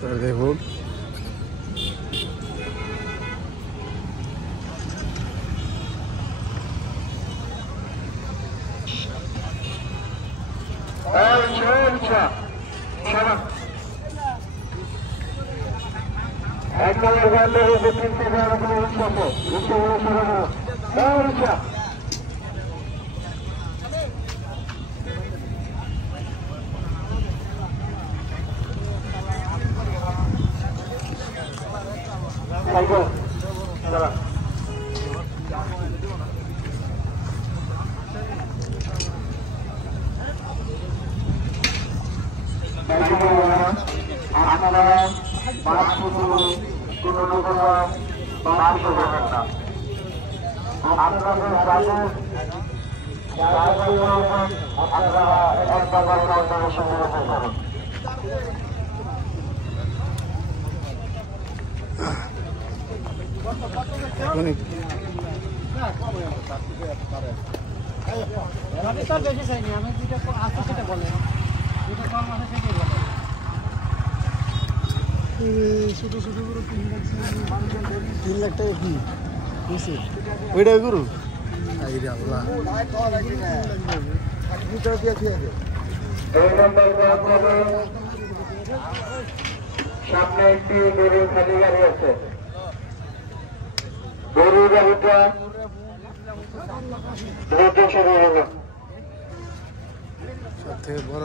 দেখুন আপনারা বাস কোনো রকম বাস করবেন না। আপনাদের সাথে আপনারা একবার আপনাদের সঙ্গে করবেন। আমি তো বেশি চাইনি, আমি যেটা আছে সেটা বলেন, যেটা কম আছে সেটাই বলেন। ছোট ছোট করে 3 লাখ টাকা কি ওইটা গুরু সামনে একটি গরুর খালি গাড়ি আছে, গরুর গাড়িটা সব থেকে বড়